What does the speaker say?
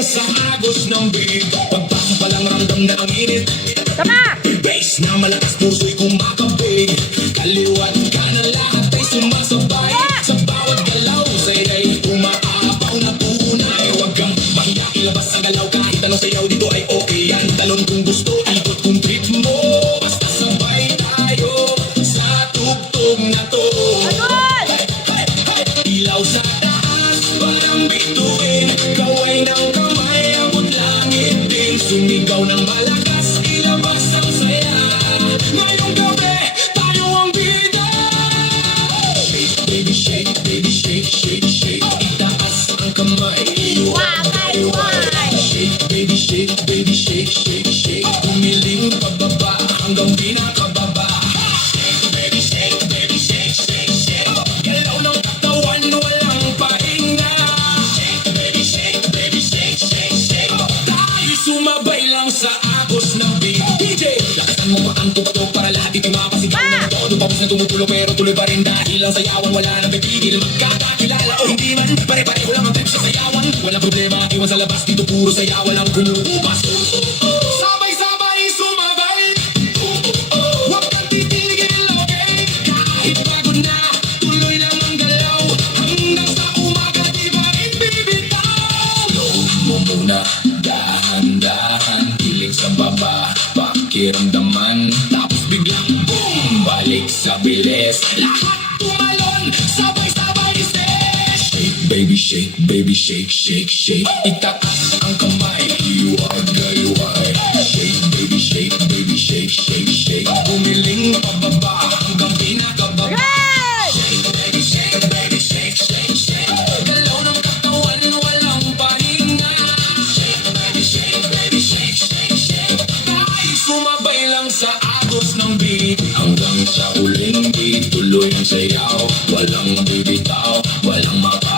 sa agos ng beat. Pagpasok pa lang ramdam na ang init. Tama! Bass na malakas puso'y kumakabig. Kaliwat ka na lahat ay sumasabay. Sa bawat galaw sa'y umaapaw na tunay. Huwag kang mahiya, ilabas ang galaw. Kahit anong sayaw dito ay okay yan. Talon kung gusto, ikot kung trip mo. Basta sabay tayo sa tugtog na to. Ilaw sa taas, parang bituin. Kaway ng kamay, abot langit din. Sumigaw ng malakas, ilabas ang saya. Ngayong gabi, tayo ang bida. Shake, baby, shake, baby, shake, shake, shake. Itaas ang kamay, iwakay. Shake, baby, shake, baby, shake, shake, shake. Umiling pababa hanggang pinakababa. Shake, baby, shake, baby, shake, shake, shake. Galaw ng katawan, walang pahinga. Shake, baby, shake, baby, shake, shake, shake. Tayo sumabay lang sa agos ng beat. DJ, lakasan mo pa ang tugtog para lahat ito'y mapasigaw ng todo. Pawis na tumutulo pero tuloy pa rin dahil ang sayawan wala nang pipigil. Magkakakilala o hindi man, pare-pareho lang ang trip sa sayawan. Walang problema, iwan sa labas, dito puro saya, walang kumukupas. Sabay-sabay sumabay. Huwag kang titigil, okay? Kahit pagod na, tuloy lang ang galaw. Hanggang sa umaga, di pa rin bibitaw. Load mo muna, dahan-dahan. Piling sa baba, pakiramdaman. Tapos biglang boom, balik sa bilis. Lahat tumalon, sabay-sabay stretch. Shake, baby, shake, baby, shake, shake, shake. Itaas ang kamay, iwag-iwag. Shake, baby, shake, baby, shake, shake, shake. Umiling pababa hanggang pinakababa. Shake, baby, shake, baby, shake, shake, shake. Galaw ng katawan, walang pahinga. Shake, baby, shake, baby, shake, shake, shake. Tayo sumabay lang sa agos ng beat. Hanggang sa uling beat, tuloy ang sayaw. Walang bibitaw, walang mapa.